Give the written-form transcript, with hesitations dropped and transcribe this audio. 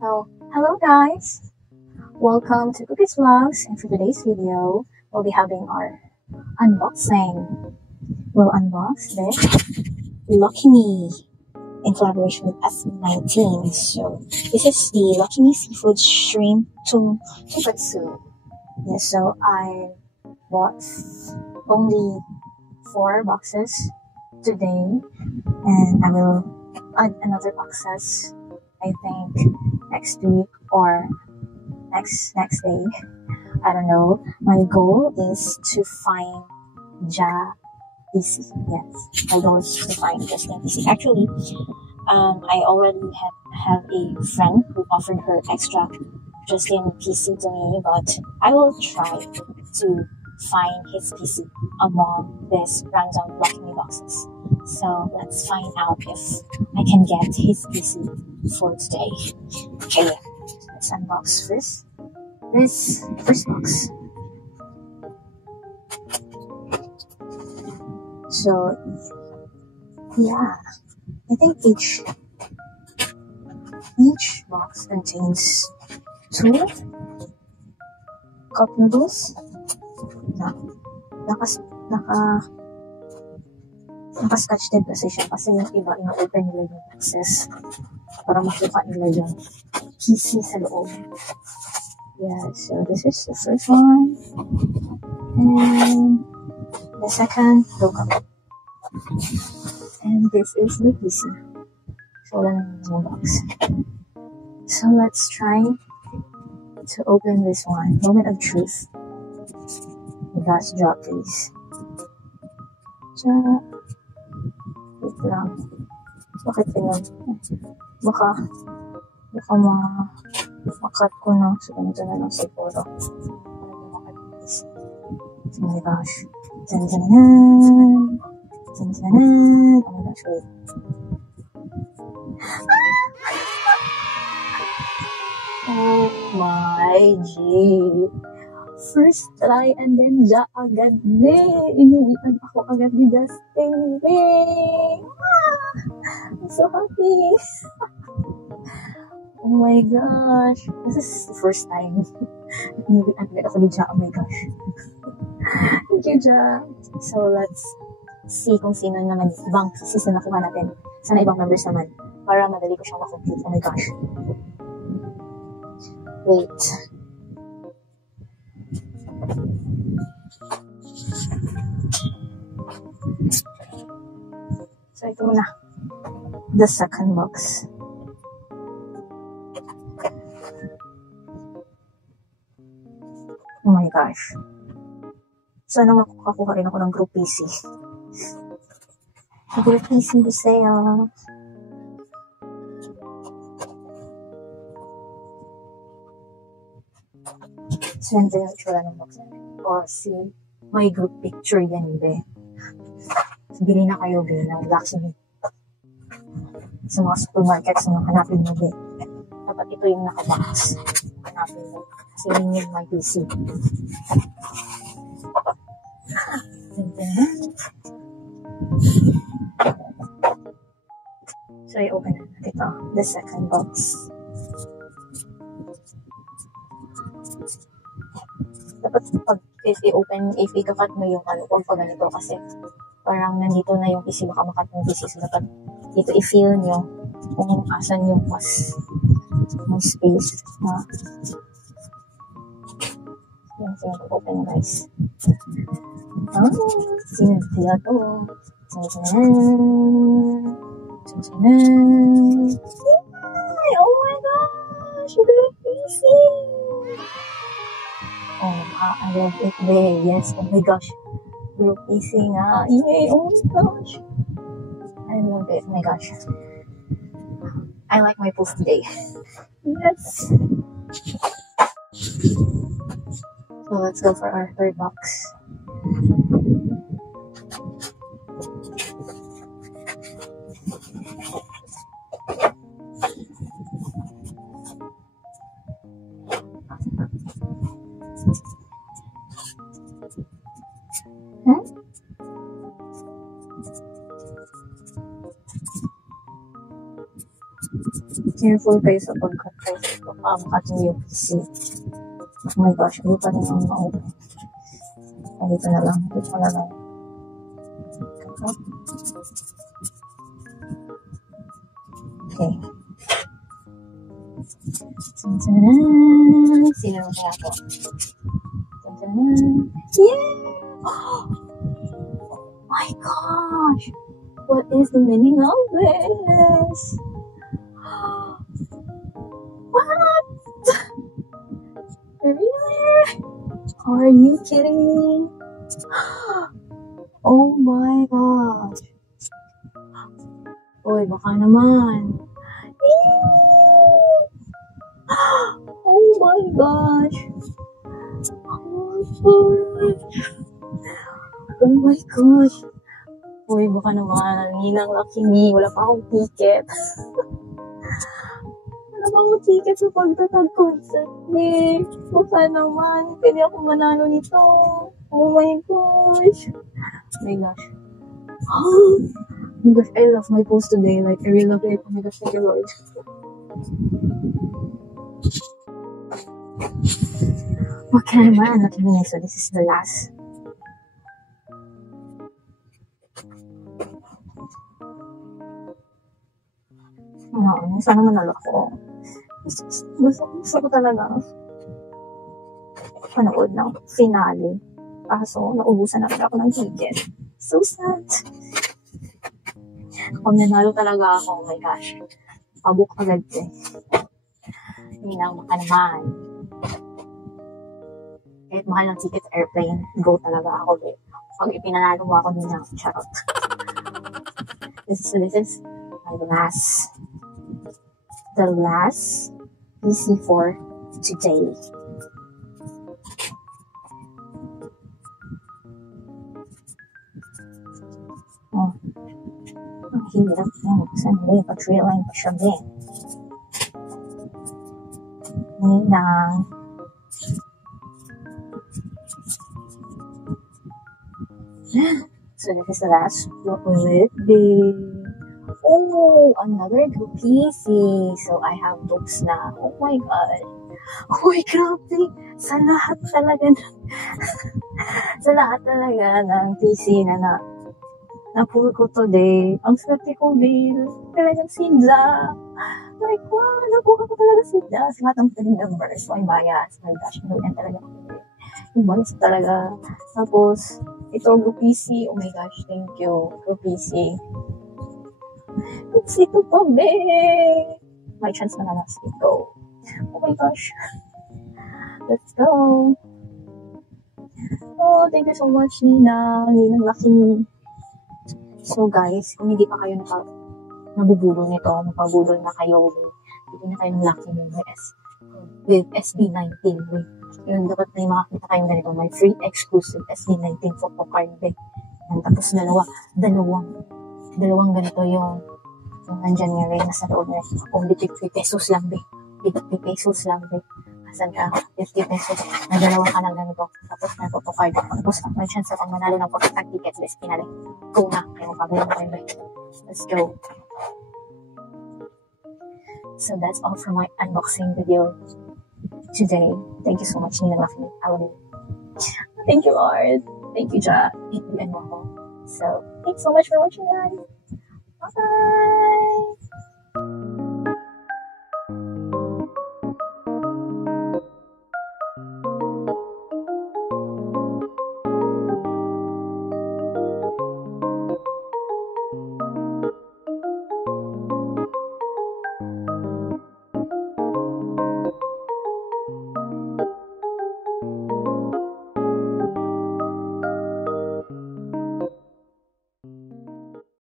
So, hello guys! Welcome to Cookies Vlogs, and for today's video, we'll be having our unboxing. We'll unbox this Lucky Me in collaboration with S19. So, this is the Lucky Me Seafood Shrimp Tonkatsu. Yes, so I bought only 4 boxes today, and I will add another boxes, I think, next week or next day. I don't know. My goal is to find Ja PC. Yes, my goal is to find Justin PC. Actually, I already have a friend who offered her extra Justin PC to me, but I will try to find his PC among this random Lucky Me boxes. So let's find out if I can get his PC for today. Okay, let's unbox first this first box. So yeah, I think each box contains 2 cup noodles. Naka-scotch tape kasi siya, kasi yung iba ino-open nila yung boxes para makita nila yung PC sa loob. Yeah, so this is the first one, and the second cup, and this is the PC. So wala naman yung box. So let's try to open this one. Moment of truth. You guys drop please. Wait lang. Bakit yun? Baka makat ko na. So, ganito na lang siguro. Oh my gosh. Zan-zanan! Zan-zanan! Oh my gosh, wait. Oh my G. First try and then Ja agad inuwian ako agad ni Justin. I'm so happy. Oh my gosh. This is the first time. Inuwian agad ako ni Ja. Oh my gosh. Thank you, Ja. So let's see kung sino naman ibang pieces na nakuha natin. Sana ibang members naman. Para madali ko siyang makomplete. Oh my gosh. Wait. So ito muna, the second box. Oh my gosh. Sana makakuha rin ako ng group PC. Group PC sa'yo. So yan yung itsura ng box natin. O si my group picture yan, be. Bili na kayo, be, ng Lucky Me. Sa mga supermarkets na hanapin mo, be. Dapat ito yung nakabox. Hanapin mo. Kasi yun yung my PC. So, i-open na natin ito. The second box. Dapat pag if i-cut mo yung huwag pa ganito kasi parang nandito na yung PC, baka makat yung PC. So, dapat dito i-feel nyo kung asan yung mas space na yan. So, open guys. Sino kaya to? Oh my gosh! Good PC! Oh, I love it, babe. Yes, oh my gosh. Group PC nga. Yay, oh my gosh. I love it, oh my gosh. I like my post today. Yes. So let's go for our third box. Careful kayo sa pagkat guys. Cutting yung PC. Oh my gosh, hindi pa rin ang ma-open. Dito na lang. Dito na lang. Okay. Tantanan! Sino mo kaya ako? Tantanan! Yeah! Oh my gosh! What is the meaning of this? What? Really? Are you kidding me? Oh my gosh. Uy, baka naman. Oh my gosh. Oh my gosh. Uy, baka naman. Ninang Lucky Me. Wala pa akong ticket. Wala pa akong ticket sa pagtatag concert. Baka naman. Pwede ako manalo nito. Oh my gosh. Oh my gosh. Oh my gosh, I love my post today. Like, I really love it. Oh my gosh, thank you, Lord. Okay, man. Okay, so this is the last. Sana manalo ako. Gusto ko talaga panood ng finale. Kaso, naubusan na ako ng ticket. So sad. Pag nanalo talaga ako, oh my gosh. Pabook agad eh. Hindi na maka naman. Kahit mahal ng ticket sa airplane, go talaga ako eh. Pag ipinanalo mo ako, hindi na ako. Charot. This is my the last PC for today. Oh. Ang hirap yan. Sandali, pa-trailing pa siya din. Ninang. So this is the last. What will it be? Oh, another group PC. So I have books na. Oh my god. Oh my grabe. Sa lahat talaga ng PC na napull ko today. Ang swerte ko, Bill. Talagang sidla. Like, wow, napuha ko talaga sidla. Sa lahat ng pwedeng numbers. May bias. My gosh, yan talaga. Yung bias talaga. Tapos, ito, group PC. Oh my gosh, thank you. Group PC. It's ito pa, babe. May chance na last ito. Oh my gosh. Let's go. Oh, thank you so much, Ninang Lucky. So guys, kung hindi pa kayo nabubulol nito, mapabulol na kayo hindi na kayo lucky with SB19. Yun, dapat may makakita kayong ganito. May free exclusive SB19 photo card. Tapos dalawang ganito yung nandyan nga rin, nasa loob na only 50 pesos lang, 50 pesos lang, Asan ka? 50 pesos. May dalawa ka ng ganito. Tapos na photo card. Tapos may chance akong manalo ng photo tickets. Let's pinali. Go na. Kaya magpagulong ko yun. Let's go. So that's all for my unboxing video today. Thank you so much, Ninang Lucky. I love you. Thank you, Lord. Thank you, Ja. Thank you, and Momo. So, thanks so much for watching, guys. Bye-bye.